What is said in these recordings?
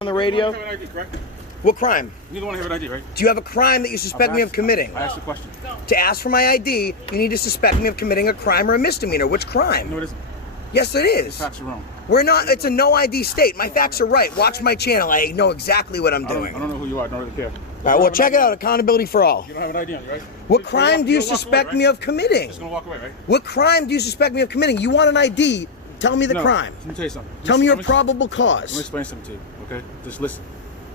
on the radio? You have an ID, correct? What crime? You don't want to have an ID, right? Do you have a crime that you suspect me of committing? I asked the question. To ask for my ID, you need to suspect me of committing a crime or a misdemeanor. Which crime? No, it isn't. Yes, it is. The facts are wrong. We're not. It's a no ID state. My facts are right. Watch my channel. I know exactly what I'm doing. I don't know who you are. I don't really care. All right, well, check it out. Accountability for all. You don't have an ID on you, right? What crime do you suspect me of committing? Just gonna walk away, right? What crime do you suspect me of committing? You want an ID? Tell me the crime. Let me tell you something. Tell me your probable cause. Let me explain something to you, okay? Just listen,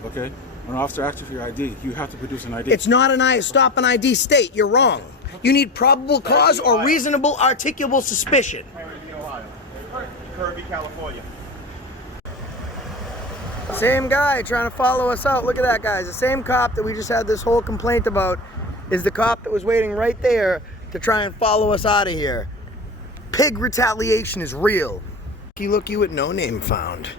okay? When an officer asks you for your ID, you have to produce an ID. It's not an stop an ID state. You're wrong. You need probable cause or reasonable articulable suspicion. Kirby, California. Same guy trying to follow us out. Look at that, guys. The same cop that we just had this whole complaint about is the cop that was waiting right there to try and follow us out of here. Pig retaliation is real. Looky with no name found.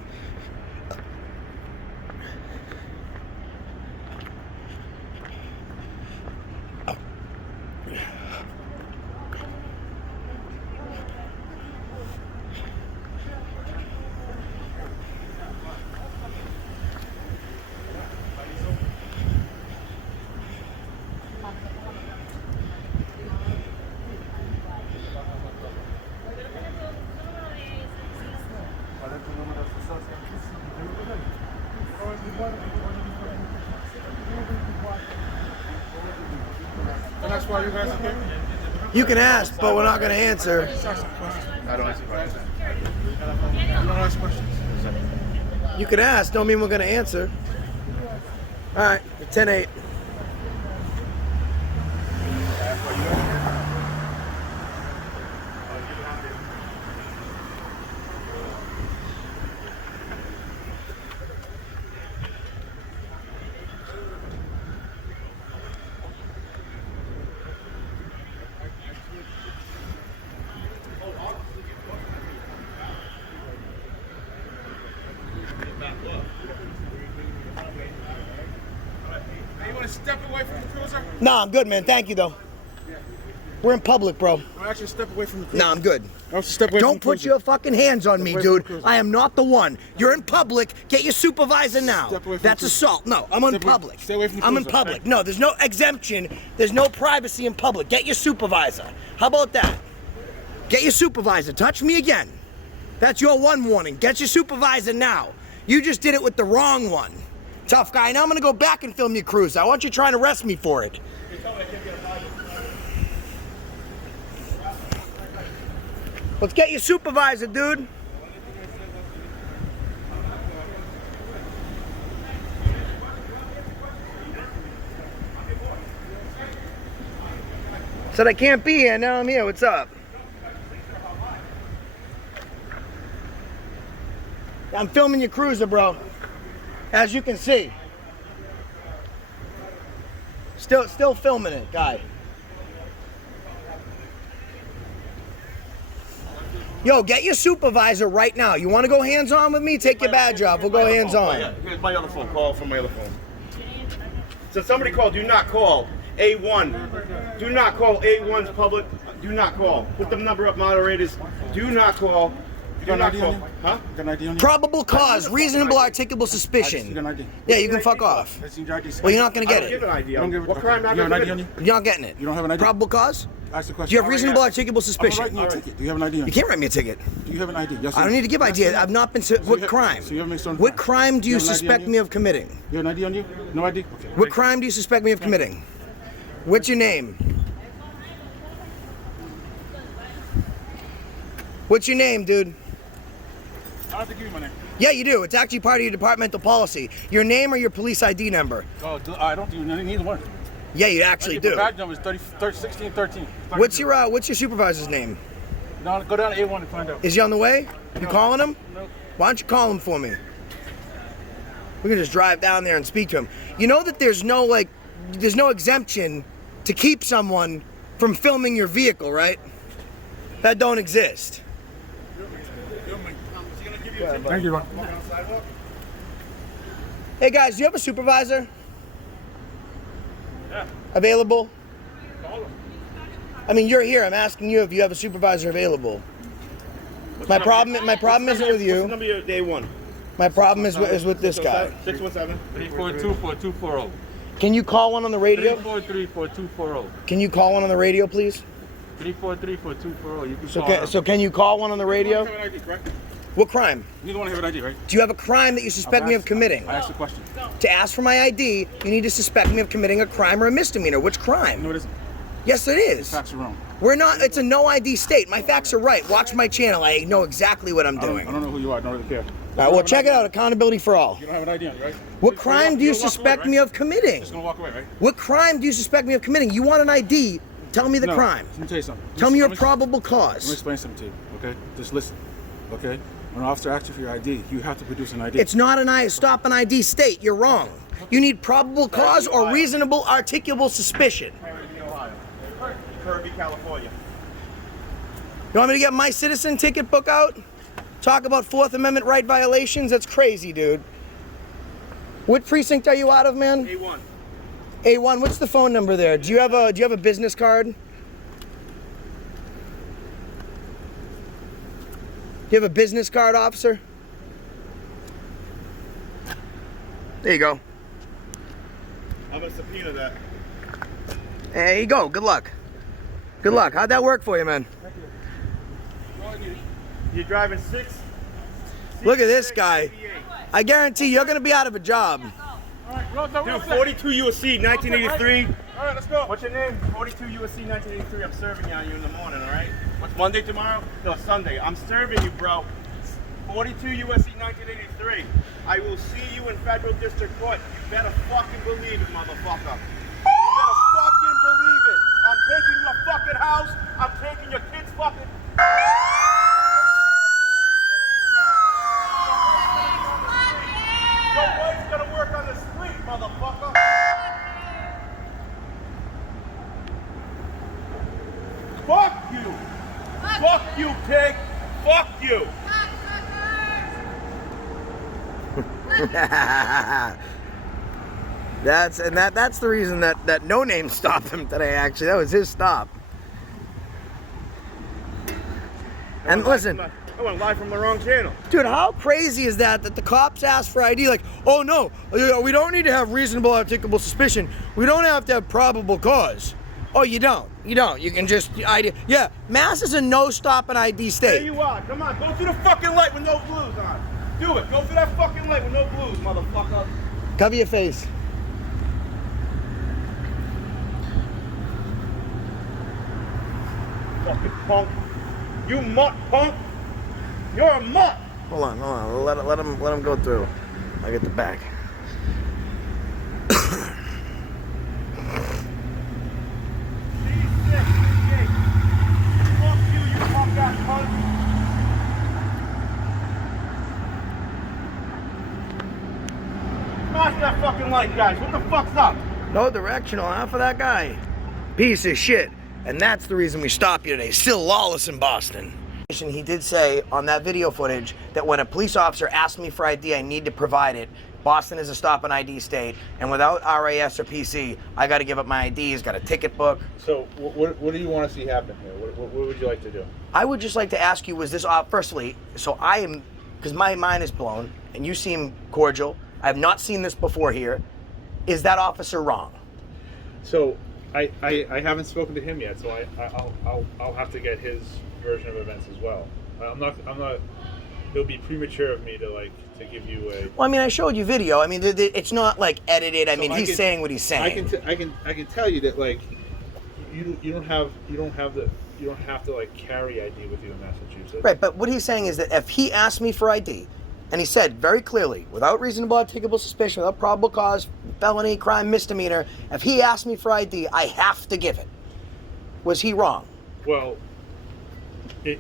And that's why you guys are here? You can ask, but we're not going to answer. I don't answer questions. You don't ask questions? You can ask, don't mean we're going to answer. All right, 10-8. You want to step away from the cruiser? No, I'm good, man. Thank you, though. We're in public, bro. I'll actually step away from the cruiser. No, I'm good. Step away Don't put your fucking hands on me, dude. I am not the one. You're in public. Get your supervisor now. That's assault. No, I'm in public. Stay away from the I'm in cruiser, public. okay? No, there's no exemption. There's no privacy in public. Get your supervisor. How about that? Get your supervisor. Touch me again. That's your one warning. Get your supervisor now. You just did it with the wrong one. Tough guy. Now I'm going to go back and film your cruise. I want you trying to arrest me for it. Let's get your supervisor, dude. Said I can't be here. Now I'm here. What's up? I'm filming your cruiser, bro. As you can see. Still filming it, guy. Yo, get your supervisor right now. You want to go hands-on with me? Take your badge off. We'll go hands-on. Yeah, here's my other phone. Call from my other phone. So somebody called. Do not call A1. Do not call A1's public. Do not call. Put the number up, moderators. Do not call. Do not call. Huh? Got an ID on you? Probable cause, reasonable articulable You suspicion. got an ID. Yeah, you can fuck off. I seen your ID. Well, you're not going to I get don't give it. an ID. Don't give it. What crime am I You have an ID on going you? to You're not getting it. You don't have an ID? Probable cause? Ask the question. Do you have reasonable articulable I'm suspicion? writing you a ticket. Do you have an ID on You can't write me a ticket. Do you have an ID? Yes, I don't need to give ID. I've not been to... What crime? So you haven't made certain What crimes. crime do you You have an ID on suspect you? me of committing? You have an ID on you? No ID? Okay. What crime do you suspect me of committing? What's your name? What's your name, dude? I don't have to give you my name. Yeah, you do. It's actually part of your departmental policy. Your name or your police ID number? Oh, I don't do neither one. Yeah, you actually do. My badge number is 1613. What's your supervisor's name? No, go down to A1 and find out. Is he on the way? You calling him? No. Why don't you call him for me? We can just drive down there and speak to him. You know that there's no exemption to keep someone from filming your vehicle, right? That don't exist. Thank you. Hey guys, do you have a supervisor? Yeah. Available? Call him. I mean, you're here. I'm asking you if you have a supervisor available. My problem isn't with What's the you. number of day one? My problem is with this guy. 617. 342-4240. Can you call one on the radio? 343-4240. Can you call one on the radio, please? 343-4240. You can call. So can you call one on the radio? You have an ID, correct? What crime? You don't want to have an ID, right? Do you have a crime that you suspect me of committing? I asked the question. To ask for my ID, you need to suspect me of committing a crime or a misdemeanor. Which crime? No, it isn't. Yes, it is. The facts are wrong. We're not. It's a no ID state. My facts are right. Watch my channel. I know exactly what I'm doing. I don't know who you are. I don't really care. All right, well, check it out. Accountability for all. You don't have an ID on you, right? What crime do you suspect me of committing? Just gonna walk away, right? What crime do you suspect me of committing? You want an ID? Tell me the No. crime. Let me tell you something. Tell me your Let me probable Let me cause. explain something to you, okay? Just listen, okay? When an officer asks you for your ID, you have to produce an ID. It's not an stop an ID state. You're wrong. You need probable cause or reasonable articulable suspicion. Kirby, California. You want me to get my citizen ticket book out? Talk about Fourth Amendment right violations? That's crazy, dude. What precinct are you out of, man? A1. A1. What's the phone number there? Do you have a business card? Do you have a business card, officer? There you go. I'm gonna subpoena that. There you go. Good luck. Good luck. How'd that work for you, man? You're driving 6. Look at this guy. I guarantee you're going to be out of a job. Dude, 42 USC 1983. All right, let's go. What's your name? 42 USC 1983. I'm serving you on you in the morning, all right? What's Monday tomorrow? No, Sunday. I'm serving you, bro. 42 USC 1983. I will see you in federal district court. You better fucking believe it, motherfucker. You better fucking believe it. I'm taking your fucking house. I'm taking your kids' fucking. Your wife's gonna work on the street, motherfucker. Fuck you. Fuck you, pig. Fuck you. That's the reason that No Name stopped him today. Actually, that was his stop. And listen, I went live from the wrong channel. dude, how crazy is that the cops ask for ID? Like, oh no, we don't need to have reasonable articulable suspicion. We don't have to have probable cause. Oh, you don't. You don't. You can just ID. Yeah, Mass is a no stop and ID There state. you are. Come on, go through the fucking light with no blues on. Do it. Go through that fucking light with no blues, motherfucker. Cover your face. Fucking punk. You mutt punk. You're a mutt. Hold on. Let him go through. I get the back. Fuck you, you punk ass punk. Smash that fucking light, guys. What the fuck's up? No directional, huh, for that guy? Piece of shit. And that's the reason we stopped you today. Still lawless in Boston. He did say on that video footage that when a police officer asks me for ID, I need to provide it. Boston is a stop and ID state, and without RAS or PC, I got to give up my IDs, got a ticket book. So what do you want to see happen here? What would you like to do? I would just like to ask you, was this, firstly, so I am, because my mind is blown, and you seem cordial. I have not seen this before here. Is that officer wrong? So I haven't spoken to him yet, so I'll have to get his version of events as well. I'm not. It'll be premature of me to give you a. Well, I mean, I showed you video. I mean, it's not like edited. I mean, So he's saying what he's saying. I can tell you that you don't have to carry ID with you in Massachusetts. Right, but what he's saying is that if he asked me for ID, and he said very clearly, without reasonable articulable suspicion, without probable cause, felony, crime, misdemeanor, if he asked me for ID, I have to give it. Was he wrong? Well, I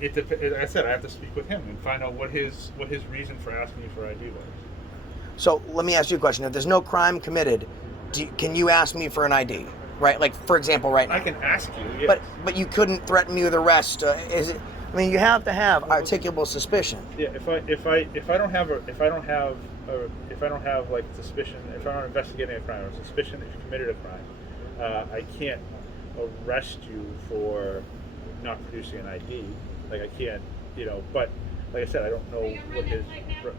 said I have to speak with him and find out what his reason for asking me for ID was. So let me ask you a question. If there's no crime committed, can you ask me for an ID? Right, like for example, right now. I can ask you, yes. But you couldn't threaten me with arrest. Is it? I mean, you have to have articulable suspicion. Yeah, if I don't have suspicion, if I'm not investigating a crime or suspicion that you committed a crime, I can't arrest you for not producing an ID. I can't, but like I said, I don't know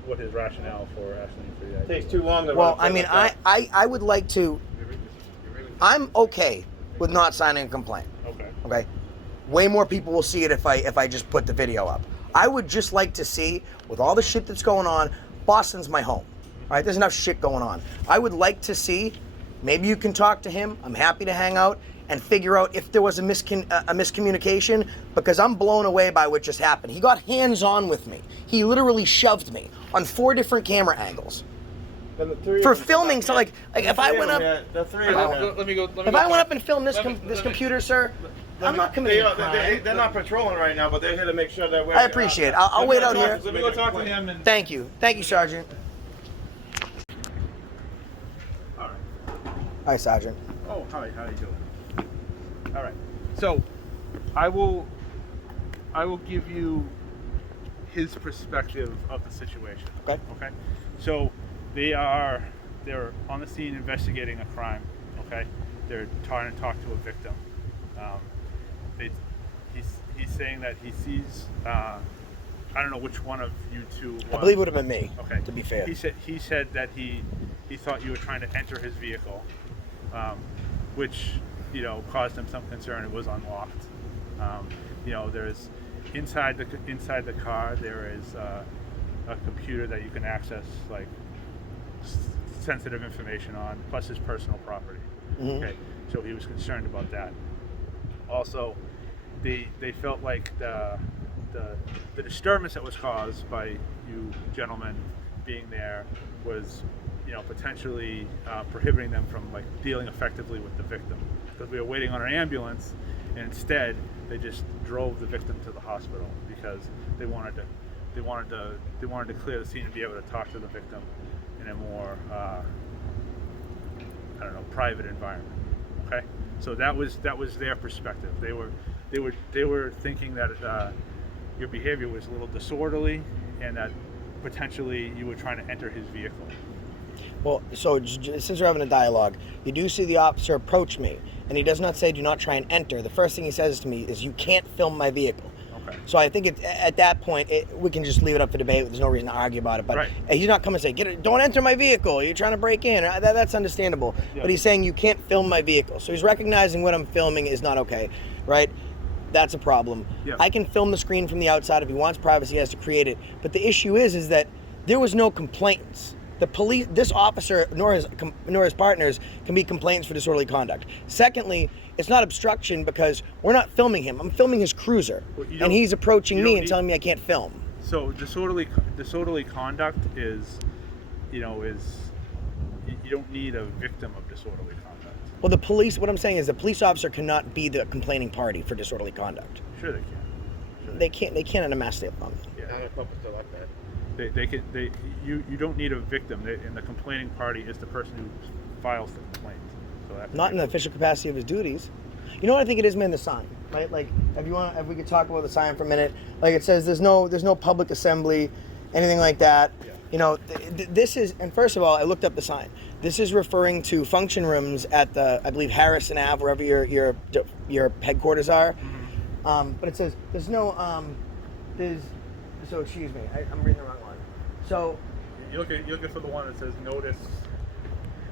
what his rationale for asking for the ID. Takes too long to Well, run I mean, I would like to. I'm okay with not signing a complaint. Okay. Okay. Way more people will see it if I just put the video up. I would just like to see, with all the shit that's going on, Boston's my home. All right, there's enough shit going on. I would like to see, maybe you can talk to him. I'm happy to hang out and figure out if there was a miscommunication, because I'm blown away by what just happened. He got hands-on with me. He literally shoved me on 4 different camera angles for filming. So like if I went up, the three of them. Let me go. if I went up and filmed this computer, sir, I'm not committing a crime. They're not patrolling right now, but they're here to make sure that we're. I appreciate it. I'll wait out here. Let me go talk to him. And Thank you, Sergeant. all right. Hi, Sergeant. Oh, hi. How you doing? All right. So, I will give you his perspective of the situation. Okay. Okay. So, they're on the scene investigating a crime. Okay. They're trying to talk to a victim. He's saying that he sees. I don't know which one of you two. I believe it would have been me. Okay. To be fair. He said that he thought you were trying to enter his vehicle, which caused him some concern. It was unlocked. There's inside the car there is a computer that you can access like sensitive information on, plus his personal property. Mm-hmm. Okay, so he was concerned about that. Also, they felt like the disturbance that was caused by you gentlemen being there was potentially prohibiting them from like dealing effectively with the victim, because we were waiting on an ambulance, and instead they just drove the victim to the hospital because they wanted to clear the scene and be able to talk to the victim in a more private environment. Okay, so that was their perspective. They were thinking that your behavior was a little disorderly and that potentially you were trying to enter his vehicle. Well, so since we're having a dialogue, you do see the officer approach me, and he does not say, "Do not try and enter." The first thing he says to me is, "You can't film my vehicle." Okay. So I think at that point, we can just leave it up for debate. There's no reason to argue about it. But right. He's not coming and say, "Don't enter my vehicle. You're trying to break in." That's understandable. Yeah. But he's saying you can't film my vehicle. So he's recognizing what I'm filming is not okay, right? That's a problem. Yeah. I can film the screen from the outside. If he wants privacy, he has to create it. But the issue is that there was no complaints. The police, this officer, nor his partners can be complaints for disorderly conduct. Secondly, it's not obstruction because we're not filming him. I'm filming his cruiser, and he's approaching me and telling me I can't film. So disorderly conduct is, you don't need a victim of disorderly conduct. Well, the police. What I'm saying is the police officer cannot be the complaining party for disorderly conduct. Sure they can. Sure They can't. They can't in a mass state of London. Yeah. Not if it's still like that. You don't need a victim, and the complaining party is the person who files the complaint. So that's Not in the official capacity of his duties. You know what I think it is, man? The sign, right? Like, if we could talk about the sign for a minute. Like it says, there's no public assembly, anything like that. Yeah. This is, and first of all, I looked up the sign. This is referring to function rooms at the, I believe, Harrison Ave, wherever your headquarters are. Mm-hmm. But it says there's no So excuse me, I'm reading the wrong one. So you're looking for the one that says notice.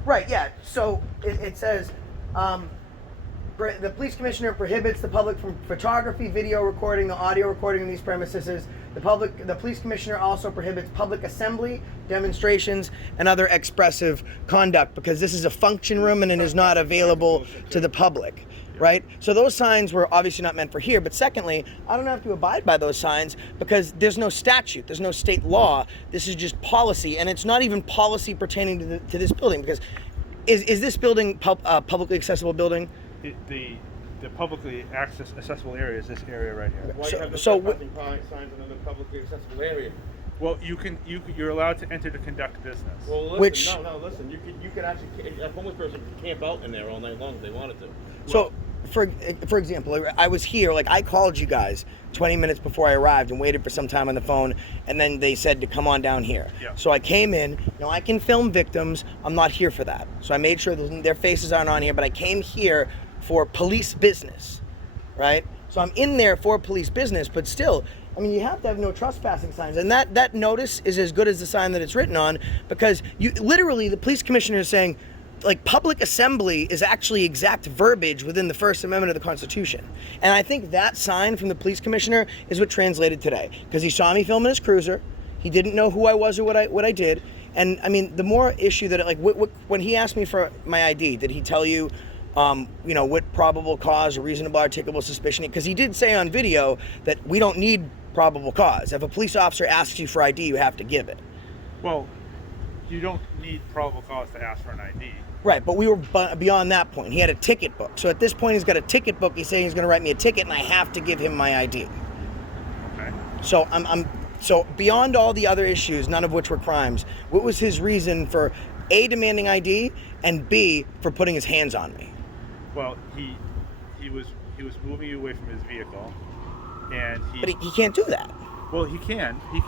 Right. Yeah. So it says the police commissioner prohibits the public from photography, video recording, the audio recording of these premises. The police commissioner also prohibits public assembly, demonstrations, and other expressive conduct because this is a function room and it is not available to the public. Right? So those signs were obviously not meant for here. But secondly, I don't have to abide by those signs because there's no statute. There's no state law. This is just policy. And it's not even policy pertaining to this building because is this building publicly accessible building? The publicly accessible area is this area right here. Why you have the signs in the publicly accessible area? Well, you're allowed to enter to conduct business. Well, listen, listen. You could actually, a homeless person could camp out in there all night long if they wanted to. So, for example, I was here, like I called you guys 20 minutes before I arrived and waited for some time on the phone, and then they said to come on down here. Yeah. So I came in. Now I can film victims. I'm not here for that. So I made sure their faces aren't on here, but I came here for police business, right? So I'm in there for police business, but still, I mean, you have to have no trespassing signs, and that notice is as good as the sign that it's written on, because you literally, the police commissioner is saying, like, public assembly is actually exact verbiage within the First Amendment of the Constitution. And I think that sign from the police commissioner is what translated today, because he saw me filming his cruiser, he didn't know who I was or what I did, and I mean, the more issue that, like, when he asked me for my ID, did he tell you, you know, what probable cause or reasonable articulable suspicion? Because he did say on video that we don't need probable cause. If a police officer asks you for ID, you have to give it. Well, you don't need probable cause to ask for an ID. Right, but we were beyond that point. He had a ticket book. So at this point, he's got a ticket book. He's saying he's going to write me a ticket, and I have to give him my ID. Okay. So so beyond all the other issues, none of which were crimes, what was his reason for A, demanding ID, and B, for putting his hands on me? Well, he was moving you away from his vehicle, and But he can't do that. Well, he can. He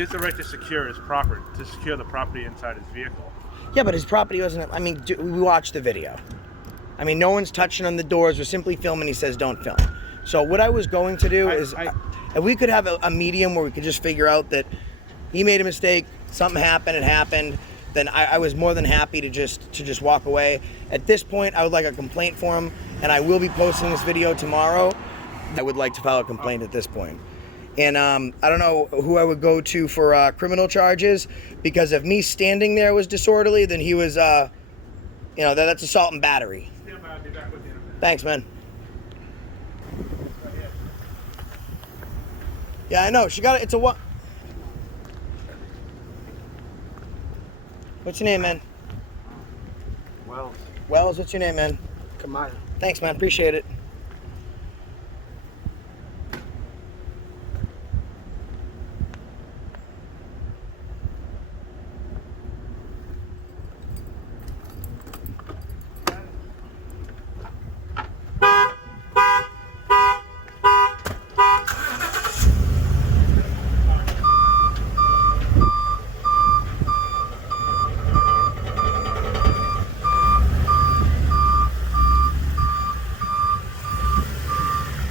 has the right to secure his property, to secure the property inside his vehicle. Yeah, but his property wasn't. I mean, we watched the video. I mean, no one's touching on the doors. We're simply filming. He says, "Don't film." So what I was going to do is, if we could have a medium where we could just figure out that he made a mistake, something happened, it happened, then I was more than happy to just walk away. At this point, I would like a complaint form, and I will be posting this video tomorrow. I would like to file a complaint at this point. And I don't know who I would go to for criminal charges, because if me standing there was disorderly, then he was, you know, that's assault and battery. Stand by, I'll be back with you in a minute. Thanks, man. Yeah, I know. She got it. It's a what? What's your name, man? Wells, what's your name, man? Kamada. Thanks, man. Appreciate it.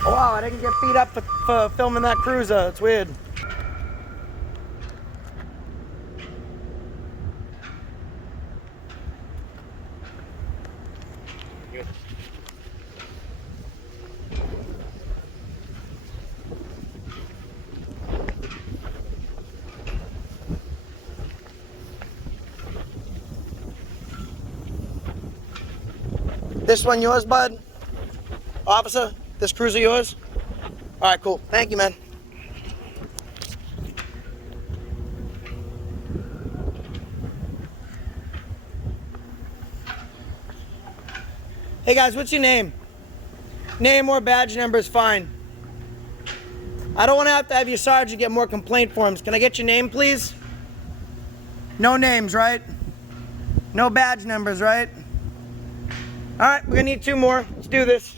Oh, wow, I didn't get beat up for filming that cruiser. It's weird. This one yours, bud? Officer? This cruiser yours? All right, cool. Thank you, man. Hey guys, what's your name? Name or badge number is fine. I don't want to have your sergeant get more complaint forms. Can I get your name, please? No names, right? No badge numbers, right? All right, we're gonna need 2 more. Let's do this.